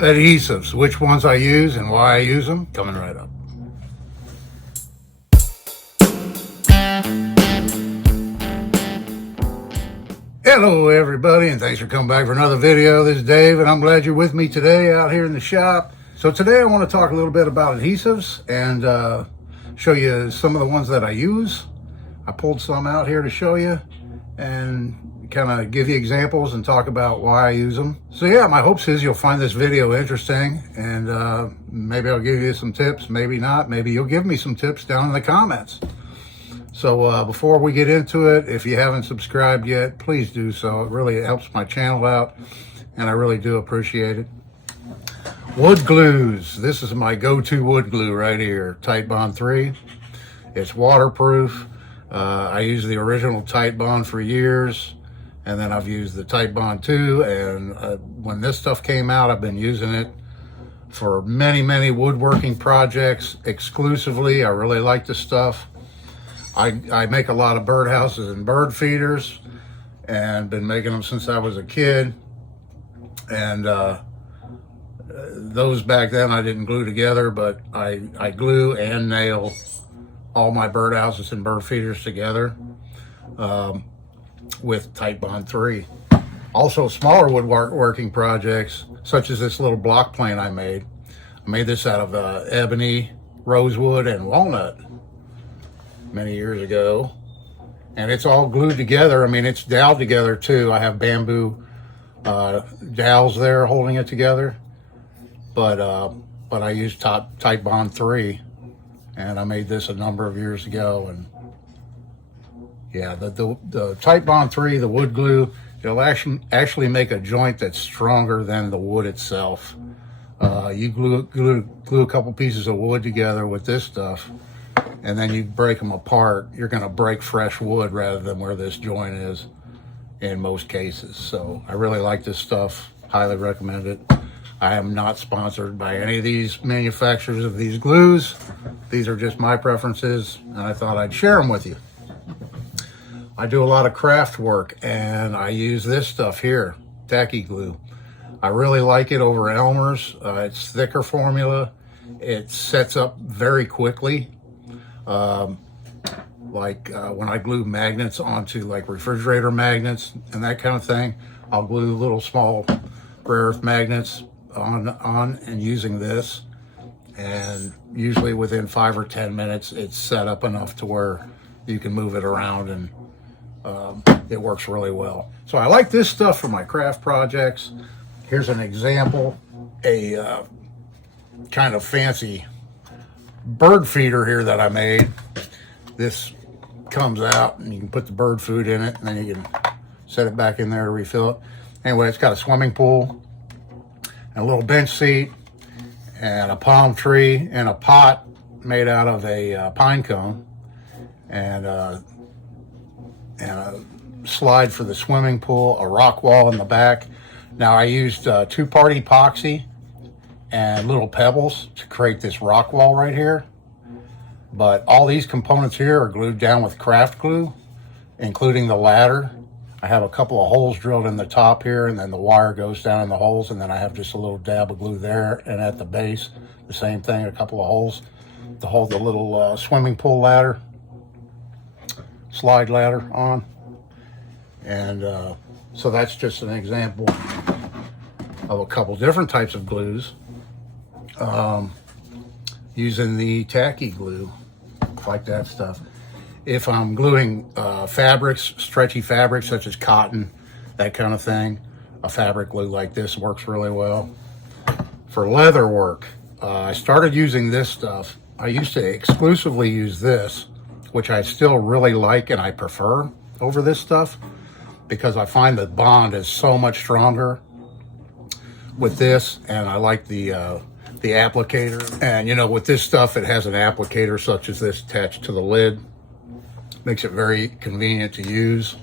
Adhesives, which ones I use and why I use them, coming right up. Hello everybody, and thanks for coming back for another video. This is Dave, and I'm glad you're with me today out here in the shop. So today I want to talk a little bit about adhesives and show you some of the ones that I use. I pulled some out here to show you and kind of give you examples and talk about why I use them. So yeah, my hopes is you'll find this video interesting, and maybe I'll give you some tips, maybe not. Maybe you'll give me some tips down in the comments. So before we get into it, if you haven't subscribed yet, please do so. It really helps my channel out, and I really do appreciate it. Wood glues. This is my go-to wood glue right here, Titebond 3. It's waterproof. I use the original Titebond for years, and then I've used the Titebond 2, and when this stuff came out, I've been using it for many woodworking projects exclusively. I really like this stuff. I make a lot of birdhouses and bird feeders, and been making them since I was a kid. And those back then I didn't glue together, but I glue and nail all my birdhouses and bird feeders together with Titebond 3. Also smaller woodworking projects, such as this little block plane I made. I made this out of ebony, rosewood, and walnut many years ago, and it's all glued together. I mean, it's doweled together too. I have bamboo dowels there holding it together, but I used Titebond 3, and I made this a number of years ago. And yeah, the Titebond 3, the wood glue, it'll actually make a joint that's stronger than the wood itself. You glue a couple pieces of wood together with this stuff, and then you break them apart, you're going to break fresh wood rather than where this joint is in most cases. So I really like this stuff, highly recommend it. I am not sponsored by any of these manufacturers of these glues. These are just my preferences, and I thought I'd share them with you. I do a lot of craft work, and I use this stuff here, tacky glue. I really like it over Elmer's. It's thicker formula. It sets up very quickly. When I glue magnets onto like refrigerator magnets and that kind of thing, I'll glue little small rare earth magnets on and using this, and usually within 5 or 10 minutes it's set up enough to where you can move it around, and it works really well. So I like this stuff for my craft projects. Here's an example, a kind of fancy bird feeder here that I made. This comes out and you can put the bird food in it, and then you can set it back in there to refill it. Anyway, it's got a swimming pool and a little bench seat and a palm tree and a pot made out of a pine cone, and a slide for the swimming pool, a rock wall in the back. Now I used 2-part epoxy and little pebbles to create this rock wall right here. But all these components here are glued down with craft glue, including the ladder. I have a couple of holes drilled in the top here, and then the wire goes down in the holes, and then I have just a little dab of glue there, and at the base, the same thing, a couple of holes to hold the little swimming pool ladder, slide ladder on. And so that's just an example of a couple different types of glues. Using the tacky glue, like that stuff. If I'm gluing fabrics, stretchy fabrics such as cotton, that kind of thing, a fabric glue like this works really well. For leather work, I started using this stuff. I used to exclusively use this, which I still really like and I prefer over this stuff, because I find the bond is so much stronger with this, and I like the applicator. And you know, with this stuff, it has an applicator such as this attached to the lid. Makes it very convenient to use,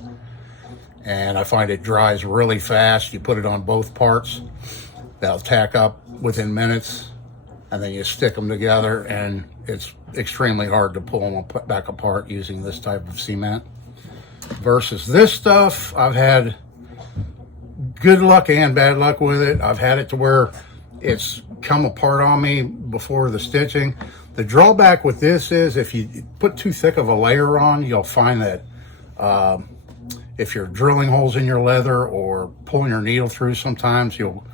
and I find it dries really fast. You put it on both parts, they'll tack up within minutes, and then you stick them together, and it's extremely hard to pull them back apart using this type of cement. Versus this stuff, I've had good luck and bad luck with it. I've had it to where It's come apart on me before the stitching. The drawback with this is if you put too thick of a layer on, you'll find that if you're drilling holes in your leather or pulling your needle through, sometimes you'll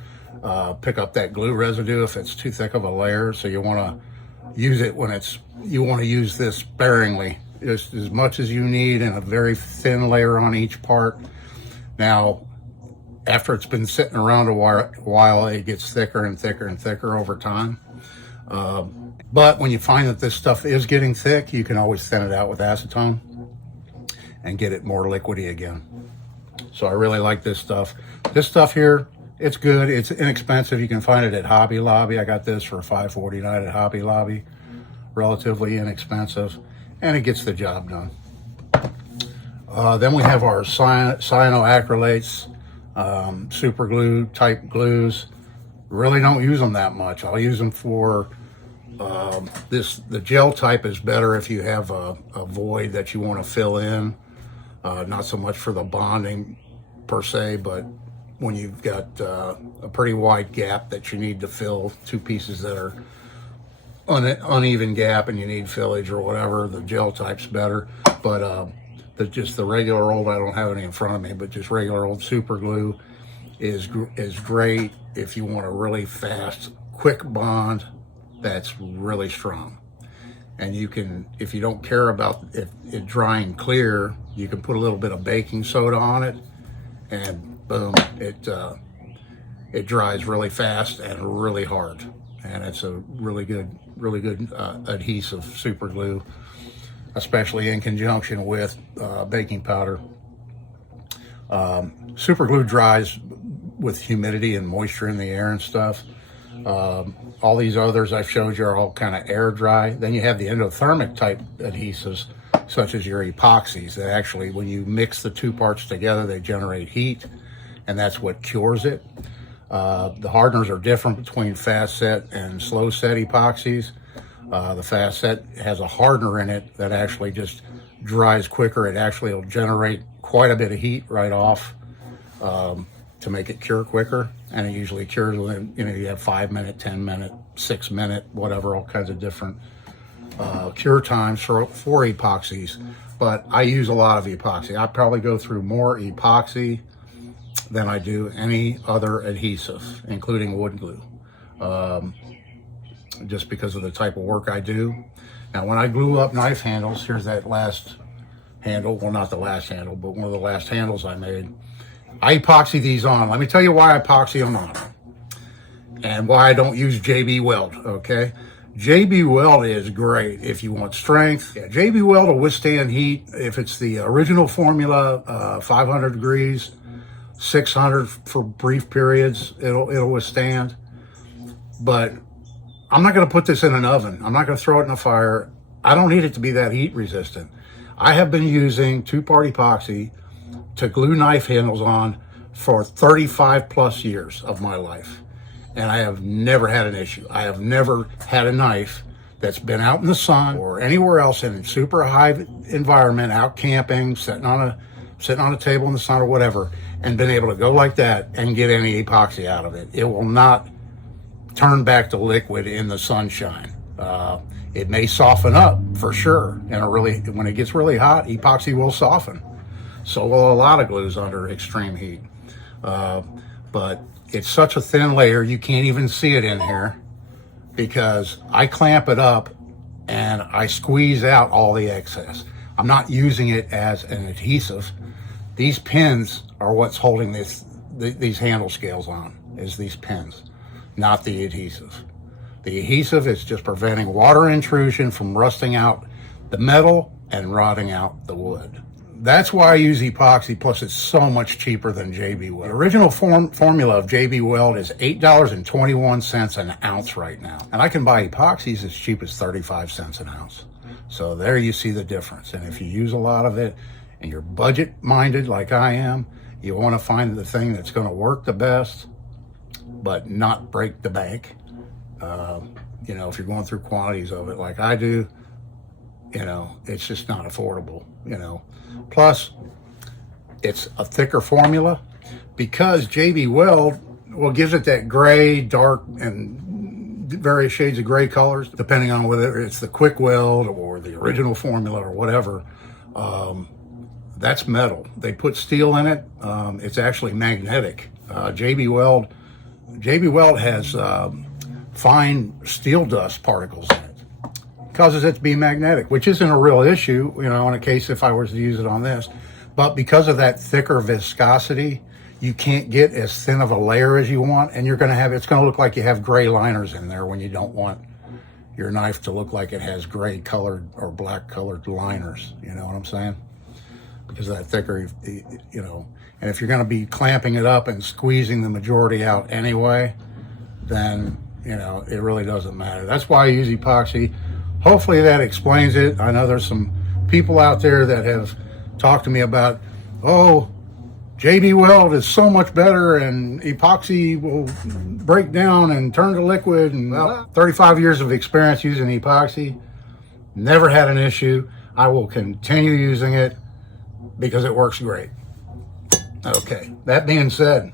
pick up that glue residue if it's too thick of a layer. So you want to use it when you want to use this sparingly, just as much as you need, and a very thin layer on each part. Now, after it's been sitting around a while, it gets thicker and thicker and thicker over time. But when you find that this stuff is getting thick, you can always thin it out with acetone and get it more liquidy again. So I really like this stuff. This stuff here, it's good. It's inexpensive. You can find it at Hobby Lobby. I got this for $5.49 at Hobby Lobby. Relatively inexpensive, and it gets the job done. Then we have our cyanoacrylates, super glue type glues. Really don't use them that much. I'll use them for the gel type is better if you have a void that you want to fill in. Not so much for the bonding per se, but when you've got a pretty wide gap that you need to fill, two pieces that are uneven gap and you need fillage or whatever, the gel type's better. But just the regular old, I don't have any in front of me, but just regular old super glue is great if you want a really fast, quick bond that's really strong. And you can, if you don't care about it drying clear, you can put a little bit of baking soda on it, and boom, it dries really fast and really hard. And it's a really good adhesive super glue, especially in conjunction with baking powder. Super glue dries with humidity and moisture in the air and stuff. All these others I've showed you are all kind of air dry. Then you have the endothermic type adhesives, such as your epoxies, that actually, when you mix the two parts together, they generate heat, and that's what cures it. The hardeners are different between fast set and slow set epoxies. The fast set has a hardener in it that actually just dries quicker. It actually will generate quite a bit of heat right off to make it cure quicker. And it usually cures within, you have 5 minute, 10 minute, 6 minute, whatever, all kinds of different cure times for epoxies. But I use a lot of epoxy. I probably go through more epoxy than I do any other adhesive, including wood glue, just because of the type of work I do. Now, when I glue up knife handles, here's that last handle. Well, not the last handle, but one of the last handles I made. I epoxy these on. Let me tell you why I epoxy them on and why I don't use JB Weld, okay? JB Weld is great if you want strength. Yeah, JB Weld will withstand heat. If it's the original formula, 500 degrees, 600 for brief periods, it'll withstand. But I'm not going to put this in an oven. I'm not going to throw it in a fire. I don't need it to be that heat resistant. I have been using two-part epoxy to glue knife handles on for 35 plus years of my life, and I have never had an issue. I have never had a knife that's been out in the sun or anywhere else in a super high environment, out camping, sitting on a table in the sun or whatever, and been able to go like that and get any epoxy out of it. It will not turn back to liquid in the sunshine. It may soften up for sure, and when it gets really hot, epoxy will soften. So will a lot of glues under extreme heat. But it's such a thin layer, you can't even see it in here, because I clamp it up and I squeeze out all the excess. I'm not using it as an adhesive. These pins are what's holding these handle scales on, is these pins, not the adhesive. The adhesive is just preventing water intrusion from rusting out the metal and rotting out the wood. That's why I use epoxy, plus it's so much cheaper than JB Weld. The original formula of JB Weld is $8.21 an ounce right now. And I can buy epoxies as cheap as 35 cents an ounce. So there you see the difference. And if you use a lot of it and you're budget minded like I am, you want to find the thing that's going to work the best, but not break the bank. If you're going through quantities of it like I do, it's just not affordable, Plus, it's a thicker formula. Because JB Weld well, it gives it that gray, dark, and various shades of gray colors, depending on whether it's the quick weld or the original formula or whatever. That's metal. They put steel in it. It's actually magnetic. JB Weld has fine steel dust particles in it. Causes it to be magnetic, which isn't a real issue, you know, in a case if I was to use it on this. But because of that thicker viscosity, you can't get as thin of a layer as you want, and you're going to have, it's going to look like you have gray liners in there when you don't want your knife to look like it has gray colored or black colored liners. You know what I'm saying? Because of that thicker, you know. And if you're going to be clamping it up and squeezing the majority out anyway, then, you know, it really doesn't matter. That's why I use epoxy. Hopefully that explains it. I know there's some people out there that have talked to me about, oh, JB Weld is so much better and epoxy will break down and turn to liquid. And well, 35 years of experience using epoxy, never had an issue. I will continue using it because it works great. Okay, that being said,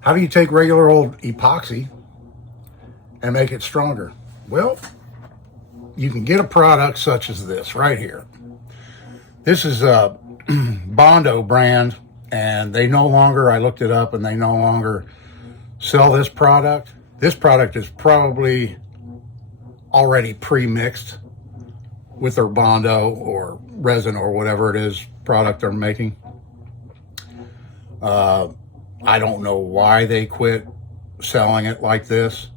how do you take regular old epoxy and make it stronger? Well, you can get a product such as this right here. This is a Bondo brand, and they no longer, I looked it up, and they no longer sell this product. This product is probably already pre-mixed with their Bondo or resin or whatever it is product they're making. I don't know why they quit selling it like this.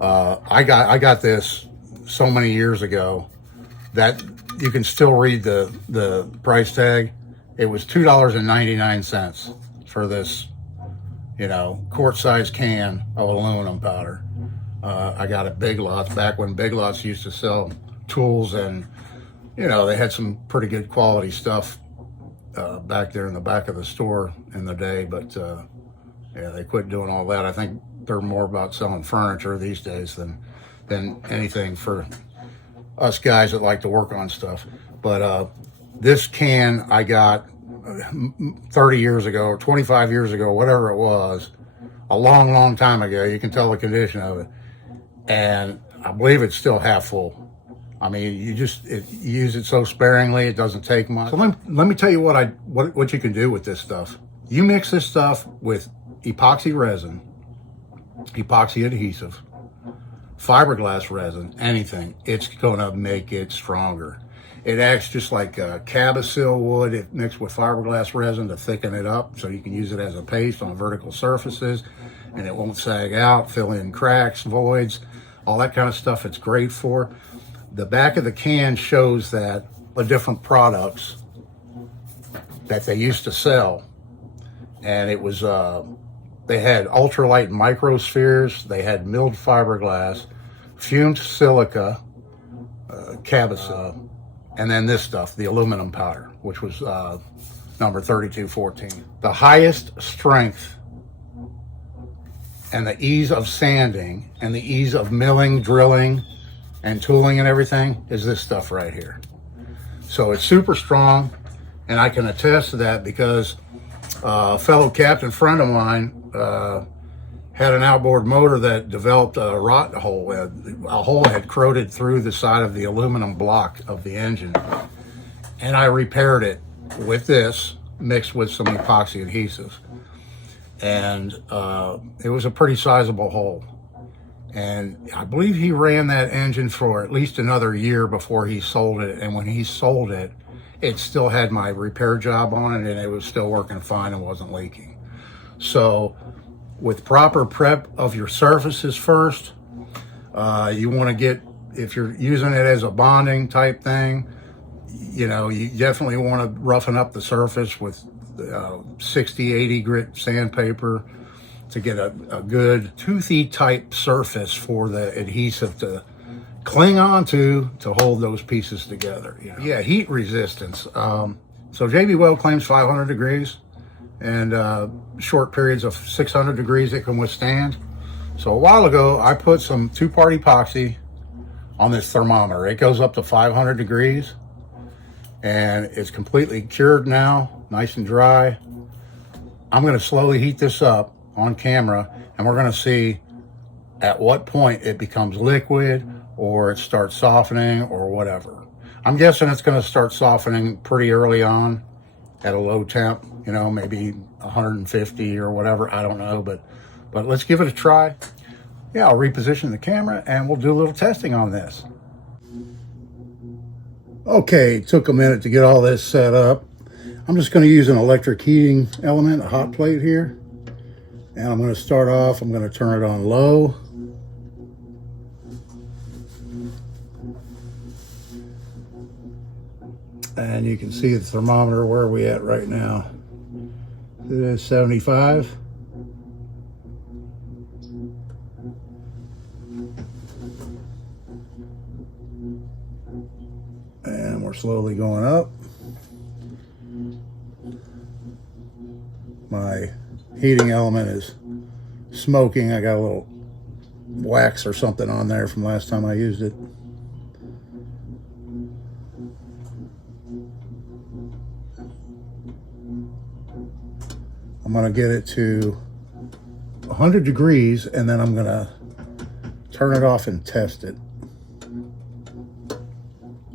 I got this so many years ago that you can still read the price tag. It was $2.99 for this, you know, quart-sized can of aluminum powder. I got it Big Lots back when Big Lots used to sell tools, and you know, they had some pretty good quality stuff back there in the back of the store in the day. But yeah, they quit doing all that. I think they're more about selling furniture these days than anything for us guys that like to work on stuff. But this can I got 30 years ago or 25 years ago, whatever it was, a long time ago. You can tell the condition of it, and I believe it's still half full. I mean, you use it so sparingly, it doesn't take much. So let me tell you what you can do with this stuff. You mix this stuff with epoxy resin, epoxy adhesive, fiberglass resin, anything, it's gonna make it stronger. It acts just like Cabasil would. It mixed with fiberglass resin to thicken it up so you can use it as a paste on vertical surfaces, and it won't sag out, fill in cracks, voids, all that kind of stuff it's great for. The back of the can shows that the different products that they used to sell, and it was they had ultralight microspheres, they had milled fiberglass, fumed silica, Cabasil, and then this stuff, the aluminum powder, which was number 3214. The highest strength and the ease of sanding and the ease of milling, drilling, and tooling and everything is this stuff right here. So it's super strong, and I can attest to that because a fellow captain friend of mine had an outboard motor that developed a rot hole. A hole had corroded through the side of the aluminum block of the engine, and I repaired it with this mixed with some epoxy adhesive, and it was a pretty sizable hole. And I believe he ran that engine for at least another year before he sold it. And when he sold it, it still had my repair job on it, and it was still working fine and wasn't leaking. So with proper prep of your surfaces first, you want to get, if you're using it as a bonding type thing, you know, you definitely want to roughen up the surface with 60, 80 grit sandpaper to get a good toothy type surface for the adhesive to cling on to hold those pieces together. You know? Yeah, heat resistance. So JB Weld claims 500 degrees and short periods of 600 degrees it can withstand. So a while ago, I put some two-part epoxy on this thermometer. It goes up to 500 degrees, and it's completely cured now, nice and dry. I'm going to slowly heat this up on camera, and we're going to see at what point it becomes liquid or it starts softening or whatever. I'm guessing it's going to start softening pretty early on at a low temp, you know, maybe 150 or whatever. I don't know, but let's give it a try. Yeah, I'll reposition the camera and we'll do a little testing on this. Okay, it took a minute to get all this set up. I'm just going to use an electric heating element, a hot plate here. And I'm going to start off, I'm going to turn it on low. And you can see the thermometer. Where are we at right now? It is 75. And we're slowly going up. My heating element is smoking. I got a little wax or something on there from last time I used it. I'm going to get it to 100 degrees and then I'm going to turn it off and test it,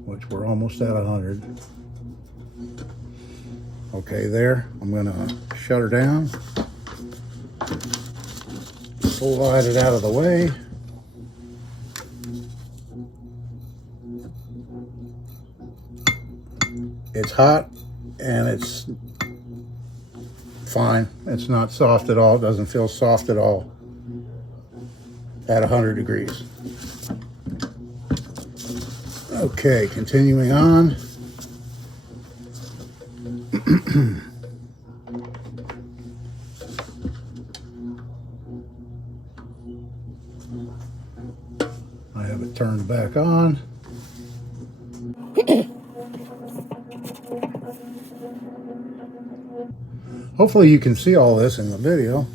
which we're almost at 100. Okay, there. I'm going to shut her down, slide it out of the way. It's hot and it's fine. It's not soft at all. It doesn't feel soft at all at 100 degrees. Okay, continuing on. I have it turned back on. Hopefully you can see all this in the video.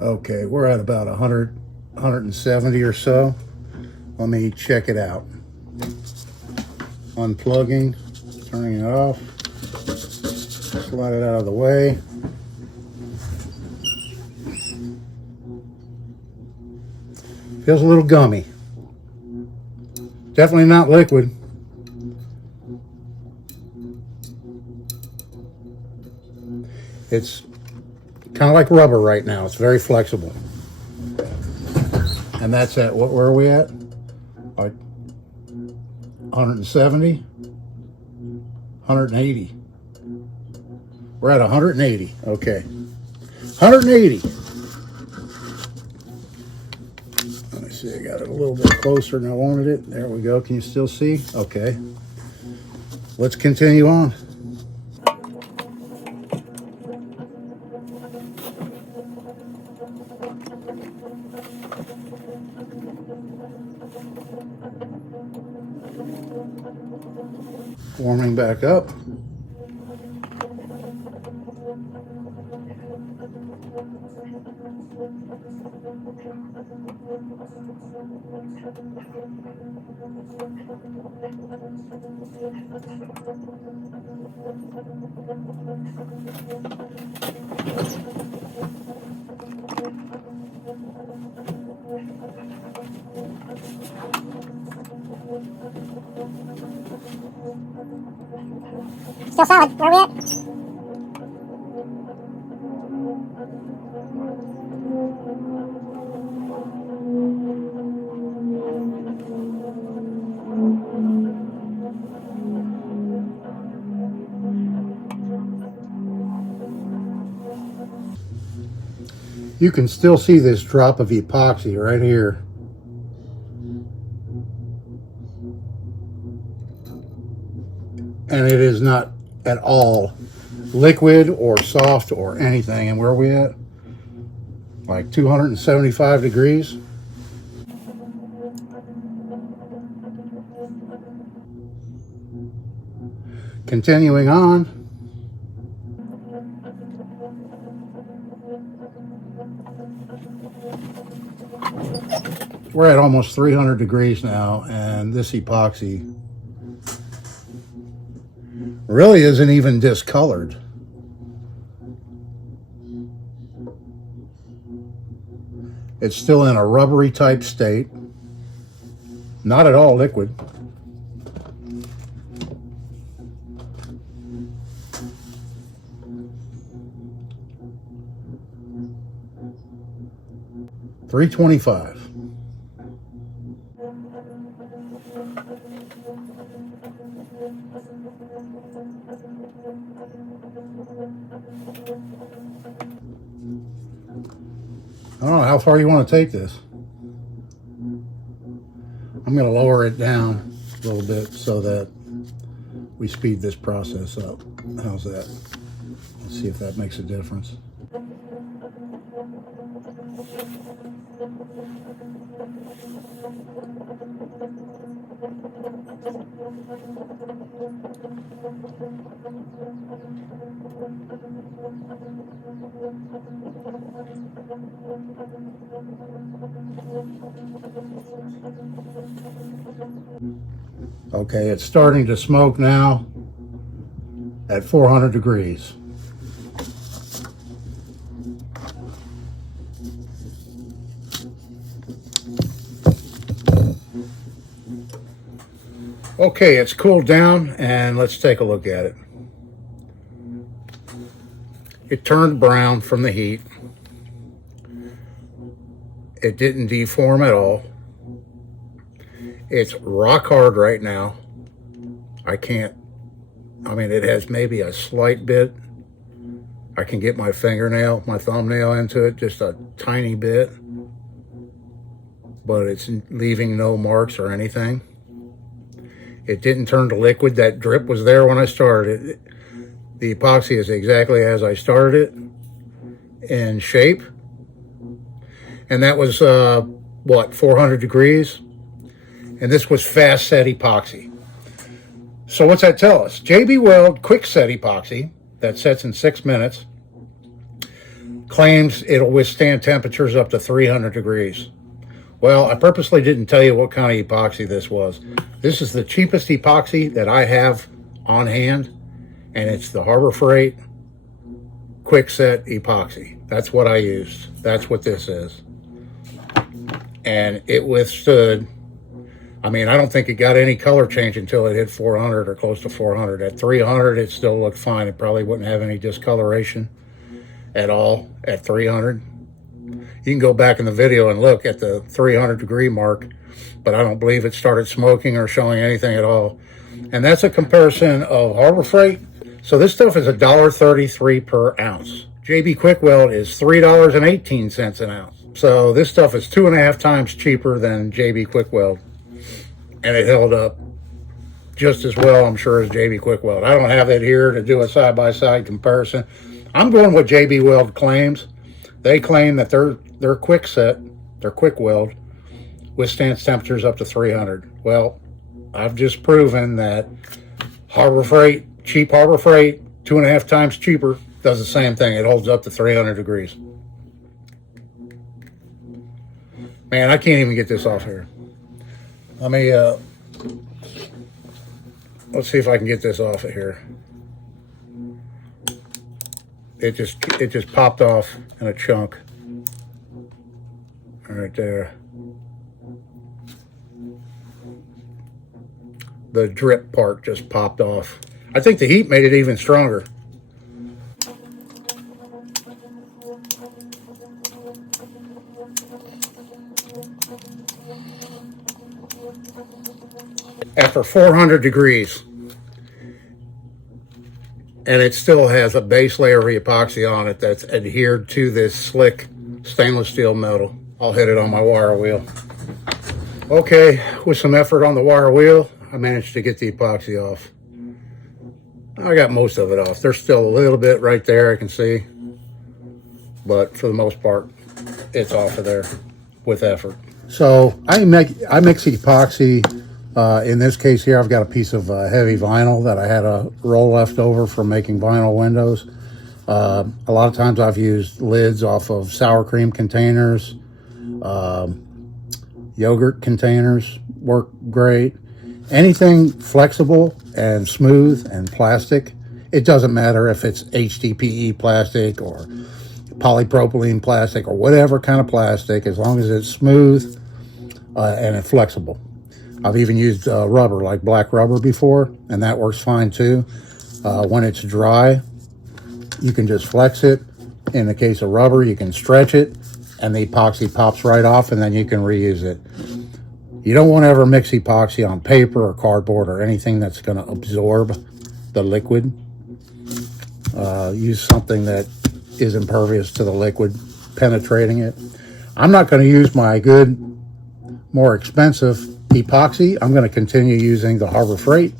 Okay, we're at about 100, 170 or so. Let me check it out. Unplugging, turning it off, slide it out of the way. Feels a little gummy. Definitely not liquid. It's kind of like rubber right now. It's very flexible. And that's at, where are we at? Like 170, 180. We're at 180. Okay. 180. Let me see. I got it a little bit closer than I wanted it. There we go. Can you still see? Okay. Let's continue on. Warming back up. Still solid. Where are we at? You can still see this drop of epoxy right here. And it is not at all liquid or soft or anything. And where are we at? Like 275 degrees. Continuing on. We're at almost 300 degrees now, and this epoxy really isn't even discolored. It's still in a rubbery type state, not at all liquid. $325. I don't know how far you want to take this. I'm going to lower it down a little bit so that we speed this process up. How's that? Let's see if that makes a difference. Okay, it's starting to smoke now at 400 degrees. Okay, it's cooled down, and let's take a look at it. It turned brown from the heat. It didn't deform at all. It's rock hard right now. It has maybe a slight bit. I can get my thumbnail into it, just a tiny bit. But it's leaving no marks or anything. It didn't turn to liquid. That drip was there when I started it. The epoxy is exactly as I started it in shape. And that was, 400 degrees? And this was fast set epoxy. So what's that tell us? JB Weld quick set epoxy that sets in 6 minutes claims it'll withstand temperatures up to 300 degrees. Well, I purposely didn't tell you what kind of epoxy this was. This is the cheapest epoxy that I have on hand, and it's the Harbor Freight quick set epoxy. That's what I used. That's what this is. And it withstood, I don't think it got any color change until it hit 400 or close to 400. At 300, it still looked fine. It probably wouldn't have any discoloration at all at 300. You can go back in the video and look at the 300 degree mark, but I don't believe it started smoking or showing anything at all. And that's a comparison of Harbor Freight. So this stuff is $1.33 per ounce. JB Quick Weld is $3.18 an ounce. So this stuff is 2.5 times cheaper than JB Quick Weld. And it held up just as well, I'm sure, as JB Quick Weld. I don't have it here to do a side-by-side comparison. I'm going with JB Weld claims. They claim that their quick set, their quick weld, withstands temperatures up to 300. Well, I've just proven that Harbor Freight, cheap Harbor Freight, 2.5 times cheaper, does the same thing. It holds up to 300 degrees. Man, I can't even get this off here. Let me, let's see if I can get this off of here. It just popped off in a chunk. Right there. The drip part just popped off. I think the heat made it even stronger. After 400 degrees, and it still has a base layer of epoxy on it that's adhered to this slick stainless steel metal. I'll hit it on my wire wheel. Okay, with some effort on the wire wheel, I managed to get the epoxy off. I got most of it off. There's still a little bit right there I can see, but for the most part, it's off of there with effort. So I mix epoxy. In this case here, I've got a piece of heavy vinyl that I had a roll left over from making vinyl windows. A lot of times I've used lids off of sour cream containers, yogurt containers work great. Anything flexible and smooth and plastic, it doesn't matter if it's HDPE plastic or polypropylene plastic or whatever kind of plastic, as long as it's smooth and it's flexible. I've even used rubber, like black rubber before, and that works fine too. When it's dry, you can just flex it. In the case of rubber, you can stretch it and the epoxy pops right off, and then you can reuse it. You don't want to ever mix epoxy on paper or cardboard or anything that's going to absorb the liquid. Use something that is impervious to the liquid penetrating it. I'm not going to use my good, more expensive epoxy. I'm going to continue using the Harbor Freight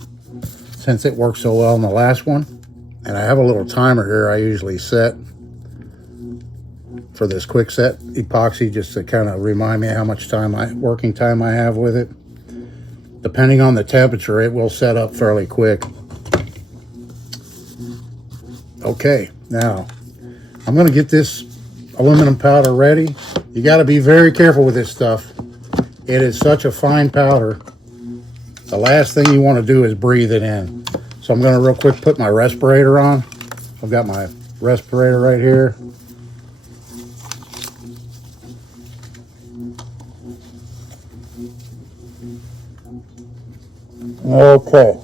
since it worked so well in the last one. And I have a little timer here I usually set for this quick set epoxy, just to kind of remind me how much working time I have with it. Depending on the temperature, it will set up fairly quick. Okay, now I'm going to get this aluminum powder ready. You got to be very careful with this stuff. It is such a fine powder. The last thing you want to do is breathe it in. So I'm going to real quick put my respirator on. I've got my respirator right here. Okay.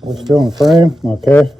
We're still in frame, okay.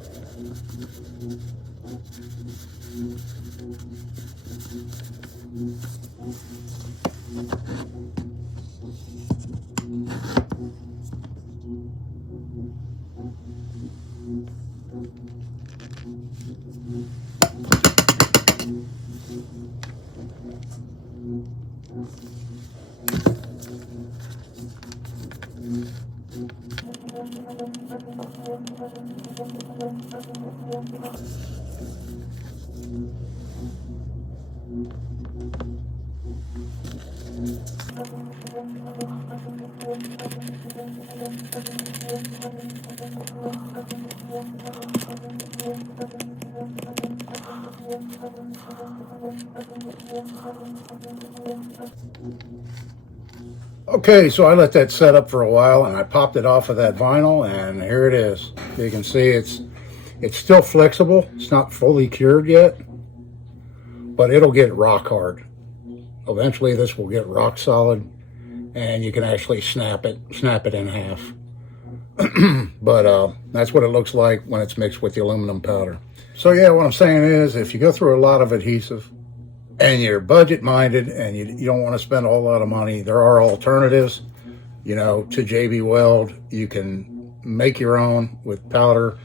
Okay, so I let that set up for a while and I popped it off of that vinyl, and here it is. You can see it's still flexible. It's not fully cured yet, but it'll get rock hard. Eventually this will get rock solid and you can actually snap it in half. But that's what it looks like when it's mixed with the aluminum powder. So yeah, what I'm saying is, if you go through a lot of adhesive and you're budget minded and you don't want to spend a whole lot of money, there are alternatives. You know, to JB Weld, you can make your own with powder.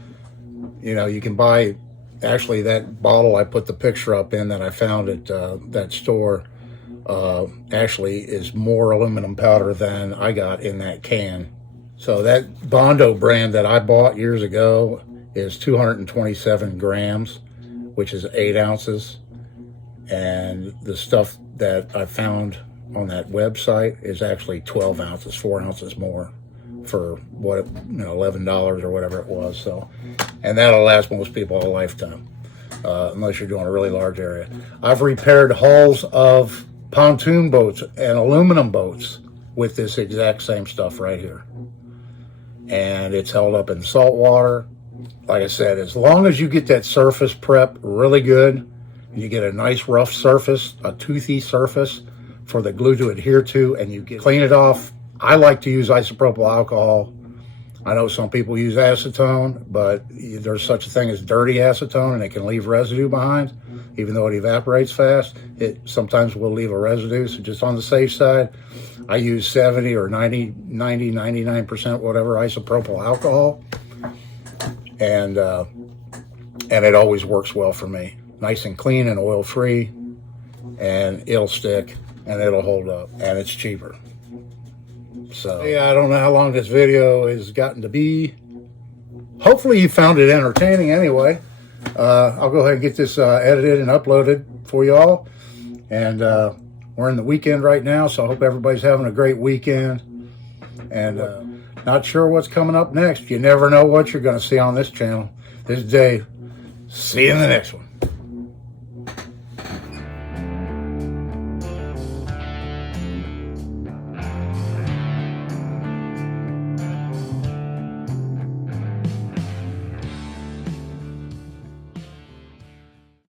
You know, you can buy, actually that bottle I put the picture up in that I found at that store actually is more aluminum powder than I got in that can. So that Bondo brand that I bought years ago is 227 grams, which is 8 ounces. And the stuff that I found on that website is actually 12 ounces, 4 ounces more for what, $11 or whatever it was. So, and that'll last most people a lifetime, unless you're doing a really large area. I've repaired hulls of pontoon boats and aluminum boats with this exact same stuff right here. And it's held up in salt water. Like I said, as long as you get that surface prep really good, you get a nice rough surface, a toothy surface for the glue to adhere to, and you clean it off. I like to use isopropyl alcohol. I know some people use acetone, but there's such a thing as dirty acetone, and it can leave residue behind. Even though it evaporates fast, it sometimes will leave a residue. So just on the safe side, I use 70 or 99%, whatever, isopropyl alcohol. And it always works well for me. Nice and clean and oil-free, and it'll stick and it'll hold up, and it's cheaper. So yeah, I don't know how long this video has gotten to be. Hopefully you found it entertaining anyway. I'll go ahead and get this edited and uploaded for y'all. And we're in the weekend right now, so I hope everybody's having a great weekend. And not sure what's coming up next. You never know what you're going to see on this channel. This is Dave. See you in the next one.